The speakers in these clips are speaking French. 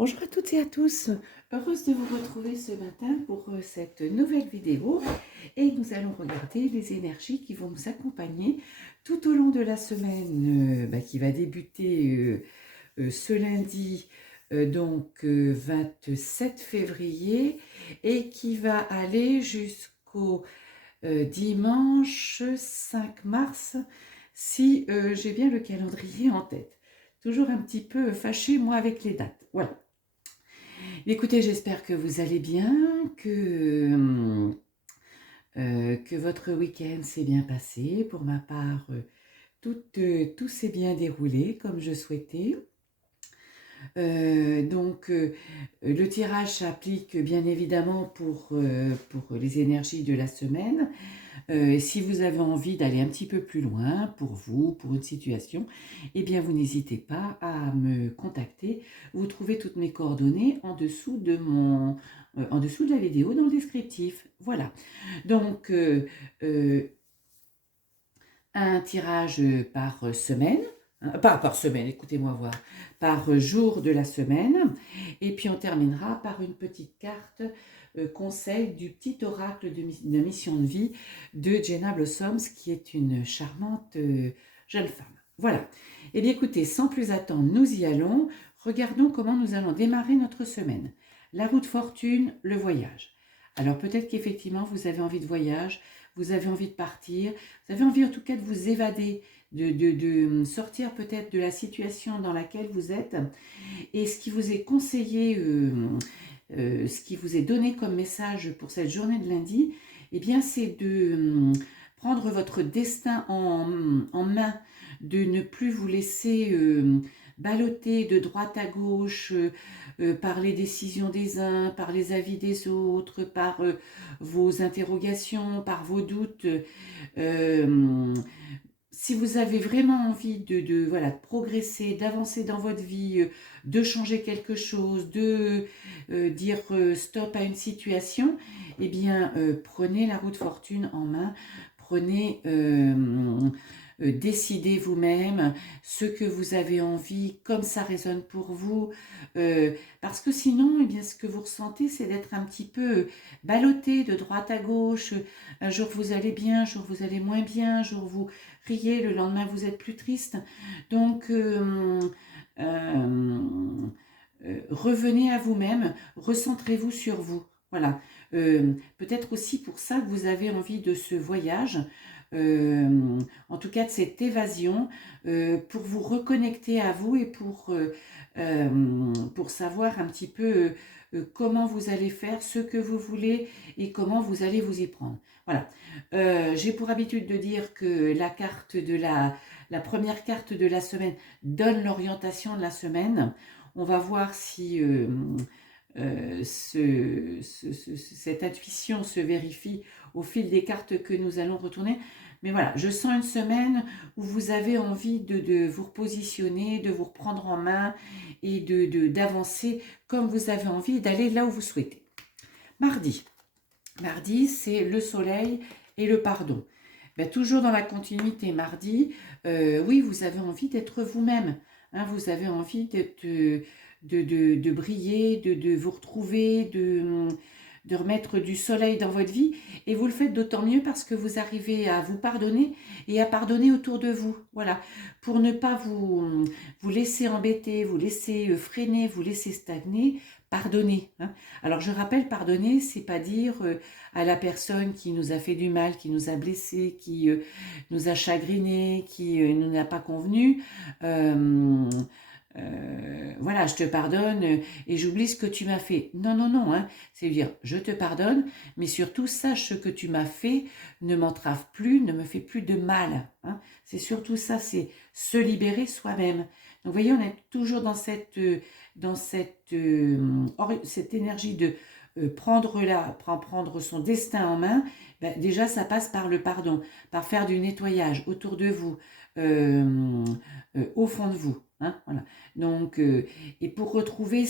Bonjour à toutes et à tous, heureuse de vous retrouver ce matin pour cette nouvelle vidéo et nous allons regarder les énergies qui vont nous accompagner tout au long de la semaine qui va débuter ce lundi 27 février et qui va aller jusqu'au dimanche 5 mars si j'ai bien le calendrier en tête. Toujours un petit peu fâchée moi avec les dates, voilà. Écoutez, j'espère que vous allez bien, que votre week-end s'est bien passé. Pour ma part, tout s'est bien déroulé comme je souhaitais. Le tirage s'applique bien évidemment pour les énergies de la semaine. Si vous avez envie d'aller un petit peu plus loin pour vous, pour une situation, eh bien vous n'hésitez pas à me contacter. Vous trouvez toutes mes coordonnées en dessous de la vidéo dans le descriptif. Voilà. Donc un tirage par semaine. Pas par semaine, écoutez-moi voir, par jour de la semaine. Et puis on terminera par une petite carte conseil du petit oracle de mission de vie de Jenna Blossoms, qui est une charmante jeune femme. Voilà. Et bien écoutez, sans plus attendre, nous y allons. Regardons comment nous allons démarrer notre semaine. La roue de fortune, le voyage. Alors peut-être qu'effectivement vous avez envie de voyage, vous avez envie de partir, vous avez envie en tout cas de vous évader, de sortir peut-être de la situation dans laquelle vous êtes. Et ce qui vous est conseillé, ce qui vous est donné comme message pour cette journée de lundi, eh bien c'est de prendre votre destin en main, de ne plus vous laisser balloter de droite à gauche par les décisions des uns, par les avis des autres, par vos interrogations, par vos doutes. Si vous avez vraiment envie de progresser, d'avancer dans votre vie, de changer quelque chose, de dire stop à une situation, eh bien, prenez la roue de fortune en main, prenez, décidez vous-même ce que vous avez envie, comme ça résonne pour vous, parce que sinon, eh bien, ce que vous ressentez, c'est d'être un petit peu ballotté de droite à gauche. Un jour vous allez bien, un jour vous allez moins bien, un jour vous riez, le lendemain vous êtes plus triste. Donc, revenez à vous-même, recentrez-vous sur vous. Voilà. Peut-être aussi pour ça que vous avez envie de ce voyage, en tout cas de cette évasion, pour vous reconnecter à vous et pour savoir un petit peu comment vous allez faire, ce que vous voulez et comment vous allez vous y prendre. Voilà. J'ai pour habitude de dire que la première carte de la semaine donne l'orientation de la semaine. On va voir si cette intuition se vérifie au fil des cartes que nous allons retourner. Mais voilà, je sens une semaine où vous avez envie de vous repositionner, de vous reprendre en main et d'avancer comme vous avez envie, d'aller là où vous souhaitez. Mardi. Mardi, c'est le soleil et le pardon. Ben, toujours dans la continuité, mardi, oui, vous avez envie d'être vous-même. Hein, vous avez envie de briller, de vous retrouver, de remettre du soleil dans votre vie. Et vous le faites d'autant mieux parce que vous arrivez à vous pardonner et à pardonner autour de vous. Voilà, pour ne pas vous laisser embêter, vous laisser freiner, vous laisser stagner. Pardonner. Hein. Alors je rappelle, pardonner, c'est pas dire à la personne qui nous a fait du mal, qui nous a blessés, qui nous a chagrinés, qui ne nous a pas convenu. Voilà, je te pardonne et j'oublie ce que tu m'as fait. Non, non, non, hein. C'est dire, je te pardonne, mais surtout sache ce que tu m'as fait, ne m'entrave plus, ne me fait plus de mal. Hein. C'est surtout ça, c'est se libérer soi-même. Donc, vous voyez, on est toujours dans cette énergie de prendre son destin en main. Ben, déjà, ça passe par le pardon, par faire du nettoyage autour de vous, au fond de vous. Hein, voilà. Donc, et pour retrouver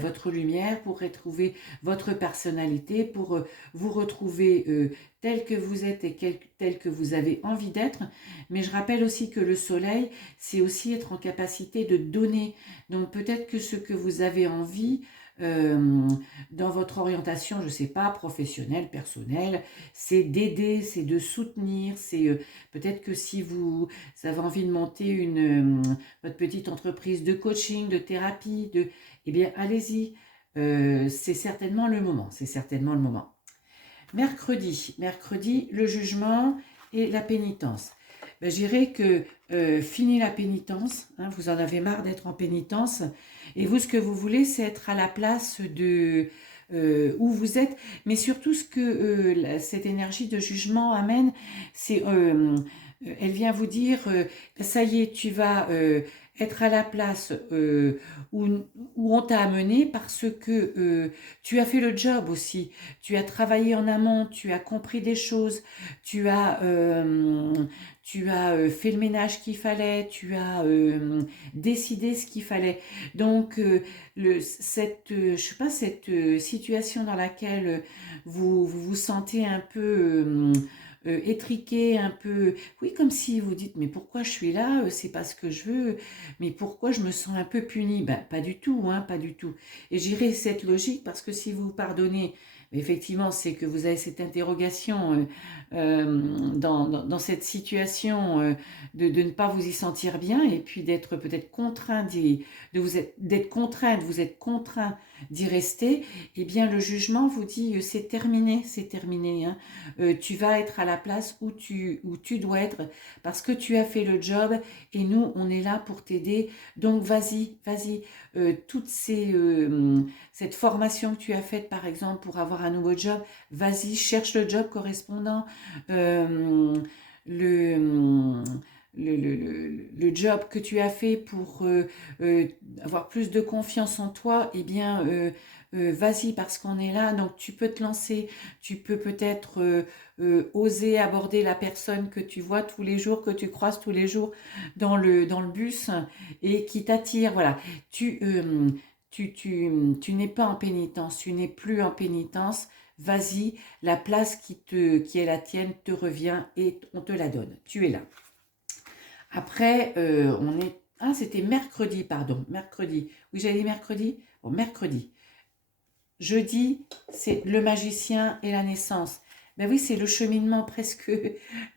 votre lumière, pour retrouver votre personnalité, pour vous retrouver tel que vous êtes et tel que vous avez envie d'être. Mais je rappelle aussi que le soleil, c'est aussi être en capacité de donner. Donc peut-être que ce que vous avez envie euh, dans votre orientation, je ne sais pas, professionnelle, personnelle, c'est d'aider, c'est de soutenir, c'est peut-être que si vous avez envie de monter votre petite entreprise de coaching, de thérapie, eh bien allez-y. C'est certainement le moment, c'est certainement le moment. Mercredi, le jugement et la pénitence. Ben, je dirais que fini la pénitence, hein, vous en avez marre d'être en pénitence, et vous, ce que vous voulez, c'est être à la place de où vous êtes, mais surtout ce que cette énergie de jugement amène, c'est elle vient vous dire, ça y est, tu vas être à la place où, où on t'a amené parce que tu as fait le job aussi. Tu as travaillé en amont, tu as compris des choses, tu as fait le ménage qu'il fallait, tu as décidé ce qu'il fallait. Donc, je sais pas, cette situation dans laquelle vous vous sentez un peu étriqué, un peu, oui, comme si vous dites, mais pourquoi je suis là? C'est pas ce que je veux, mais pourquoi je me sens un peu punie? Ben, pas du tout, hein, pas du tout. Et j'irai cette logique parce que si vous pardonnez, effectivement, c'est que vous avez cette interrogation dans cette situation de ne pas vous y sentir bien et puis d'être peut-être contraint vous êtes contraint d'y rester, eh bien le jugement vous dit c'est terminé, hein. Tu vas être à la place où tu dois être parce que tu as fait le job et nous on est là pour t'aider, donc vas-y, cette formation que tu as faite par exemple pour avoir un nouveau job, vas-y, cherche le job correspondant, euh, le, le job que tu as fait pour avoir plus de confiance en toi, eh bien, vas-y parce qu'on est là, donc tu peux te lancer, tu peux peut-être oser aborder la personne que tu vois tous les jours, que tu croises tous les jours dans le bus et qui t'attire, voilà. Tu n'es pas en pénitence, tu n'es plus en pénitence, vas-y, la place qui est la tienne te revient et on te la donne. Tu es là. Après, Ah, c'était mercredi, pardon. Mercredi. Oui, j'avais dit mercredi. Bon, mercredi. Jeudi, c'est le magicien et la naissance. Ben oui, c'est le cheminement presque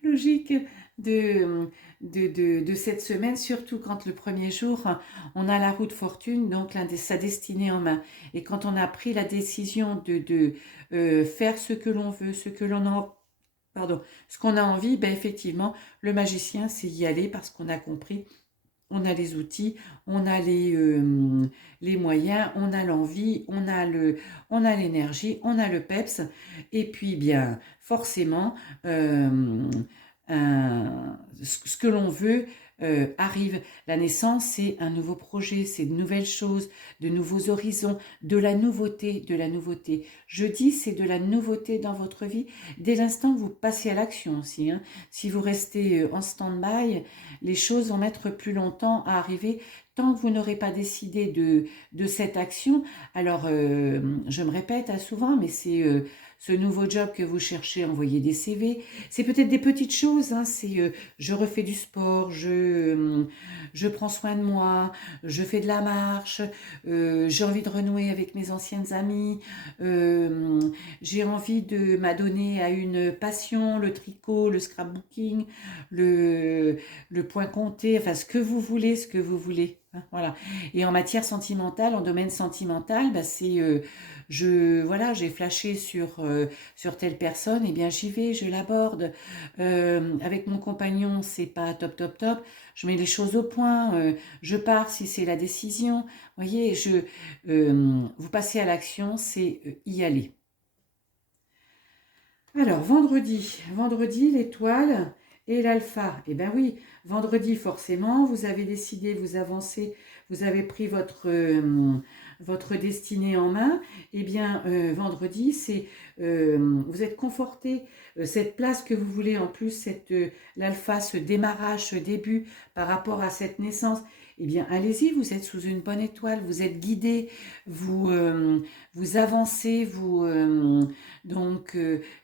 logique de, de cette semaine, surtout quand le premier jour, on a la roue de fortune, donc sa destinée en main. Et quand on a pris la décision de faire ce que l'on veut, ce qu'on a envie, ben effectivement, le magicien, c'est y aller parce qu'on a compris, on a les outils, on a les moyens, on a l'envie, on a l'énergie, on a le peps, et puis bien forcément, ce que l'on veut arrive. La naissance, c'est un nouveau projet, c'est de nouvelles choses, de nouveaux horizons, de la nouveauté, de la nouveauté. Jeudi, c'est de la nouveauté dans votre vie. Dès l'instant que vous passez à l'action aussi, hein. Si vous restez en stand-by, les choses vont mettre plus longtemps à arriver. Tant que vous n'aurez pas décidé de cette action, alors je me répète souvent, mais c'est ce nouveau job que vous cherchez, envoyer des CV. C'est peut-être des petites choses, hein, c'est je refais du sport, je prends soin de moi, je fais de la marche, j'ai envie de renouer avec mes anciennes amies, j'ai envie de m'adonner à une passion, le tricot, le scrapbooking, le point compté, enfin ce que vous voulez, hein, voilà. Et en matière sentimentale, en domaine sentimental, bah, c'est voilà, j'ai flashé sur telle personne, et bien j'y vais, je l'aborde. Avec mon compagnon, c'est pas top top top. Je mets les choses au point, je pars si c'est la décision. Vous voyez, vous passez à l'action, c'est y aller. Alors, vendredi, l'étoile et l'alpha. Eh bien oui, vendredi, forcément, vous avez décidé, vous avancez, vous avez pris votre destinée en main. Eh bien, vendredi, vous êtes conforté, cette place que vous voulez, en plus, l'alpha, ce démarrage, ce début par rapport à cette naissance, eh bien, allez-y, vous êtes sous une bonne étoile, vous êtes guidé, vous avancez, donc,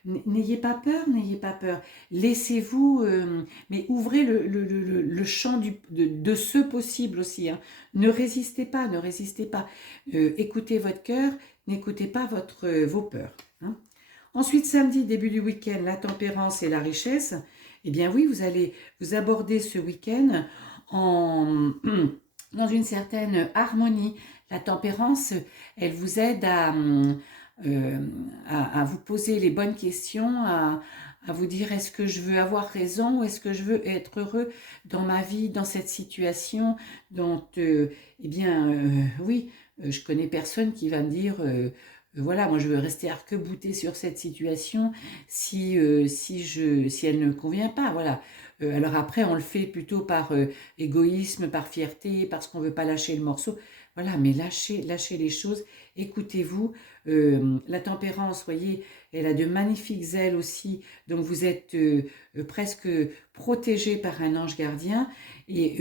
n'ayez pas peur, n'ayez pas peur. Laissez-vous, mais ouvrez le champ de ce possible aussi, hein. Ne résistez pas, ne résistez pas. Écoutez votre cœur, n'écoutez pas vos peurs, hein. Ensuite, samedi, début du week-end, la tempérance et la richesse. Eh bien oui, vous allez vous aborder ce week-end en, dans une certaine harmonie. La tempérance, elle vous aide à vous poser les bonnes questions, à vous dire est-ce que je veux avoir raison ou est-ce que je veux être heureux dans ma vie, dans cette situation. Donc, eh bien, oui, je connais personne qui va me dire voilà, moi je veux rester arc-bouté sur cette situation si elle ne me convient pas. Voilà. Alors après, on le fait plutôt par égoïsme, par fierté, parce qu'on ne veut pas lâcher le morceau. Voilà, mais lâchez les choses, écoutez-vous. La tempérance, voyez, elle a de magnifiques ailes aussi, donc vous êtes presque protégé par un ange gardien. Et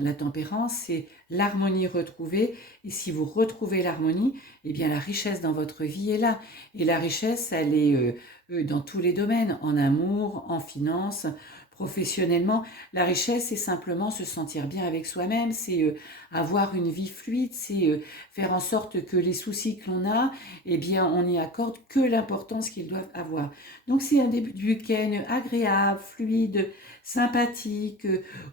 la tempérance, c'est l'harmonie retrouvée. Et si vous retrouvez l'harmonie, eh bien la richesse dans votre vie est là. Et la richesse, elle est dans tous les domaines, en amour, en finance, professionnellement. La richesse, c'est simplement se sentir bien avec soi-même, c'est avoir une vie fluide, c'est faire en sorte que les soucis que l'on a, eh bien, on n'y accorde que l'importance qu'ils doivent avoir. Donc, c'est un début de week-end agréable, fluide, sympathique,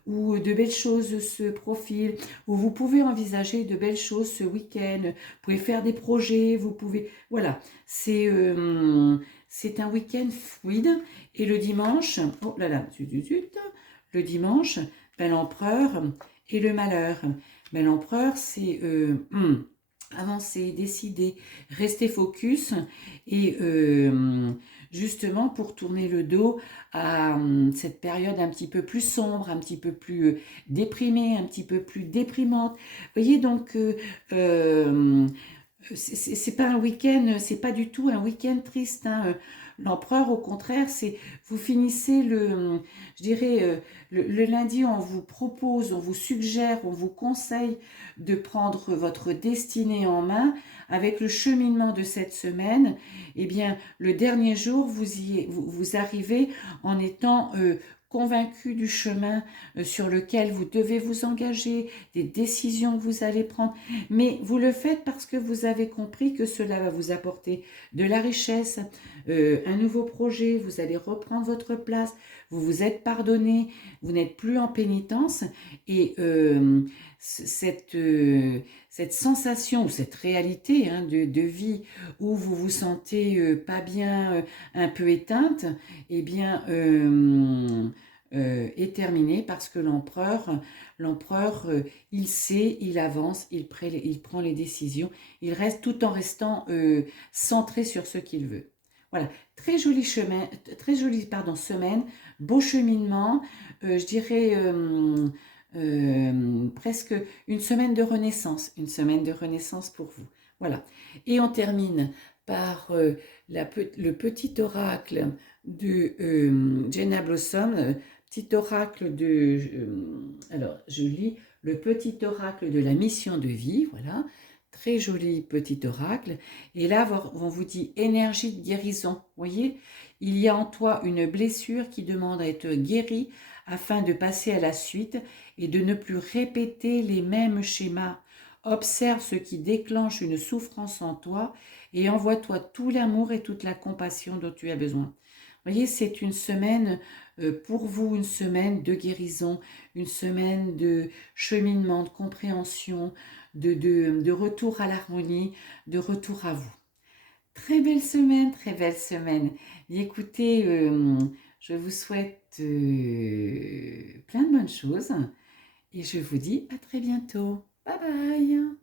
où de belles choses se profilent, où vous pouvez envisager de belles choses ce week-end, vous pouvez faire des projets, vous pouvez... Voilà, c'est un week-end fluide. Et le dimanche, oh là là, le dimanche, ben, l'empereur et le malheur. Ben, l'empereur, c'est avancer, décider, rester focus et justement pour tourner le dos à cette période un petit peu plus sombre, un petit peu plus déprimée, un petit peu plus déprimante. Vous voyez donc c'est pas un week-end, c'est pas du tout un week-end triste, hein. L'empereur, au contraire, c'est vous finissez je dirais, le lundi, on vous propose, on vous suggère, on vous conseille de prendre votre destinée en main avec le cheminement de cette semaine. Eh bien, le dernier jour, vous arrivez en étant convaincu du chemin sur lequel vous devez vous engager, des décisions que vous allez prendre. Mais vous le faites parce que vous avez compris que cela va vous apporter de la richesse, un nouveau projet, vous allez reprendre votre place, vous vous êtes pardonné, vous n'êtes plus en pénitence et cette sensation, cette réalité hein, de vie où vous vous sentez pas bien, un peu éteinte, eh bien est terminée parce que l'empereur, il sait, il avance, il prend les décisions, il reste tout en restant centré sur ce qu'il veut. Voilà, très joli chemin, très jolie semaine, beau cheminement, je dirais presque une semaine de renaissance pour vous. Voilà, et on termine par le petit oracle de Jenna Blossom, petit oracle alors je lis le petit oracle de la mission de vie, voilà, très joli petit oracle, et là on vous dit énergie de guérison, vous voyez, il y a en toi une blessure qui demande à être guérie afin de passer à la suite et de ne plus répéter les mêmes schémas. Observe ce qui déclenche une souffrance en toi et envoie-toi tout l'amour et toute la compassion dont tu as besoin. Vous voyez, c'est une semaine pour vous, une semaine de guérison, une semaine de cheminement, de compréhension, de retour à l'harmonie, de retour à vous. Très belle semaine, très belle semaine. Et écoutez, je vous souhaite plein de bonnes choses et je vous dis à très bientôt. Bye bye.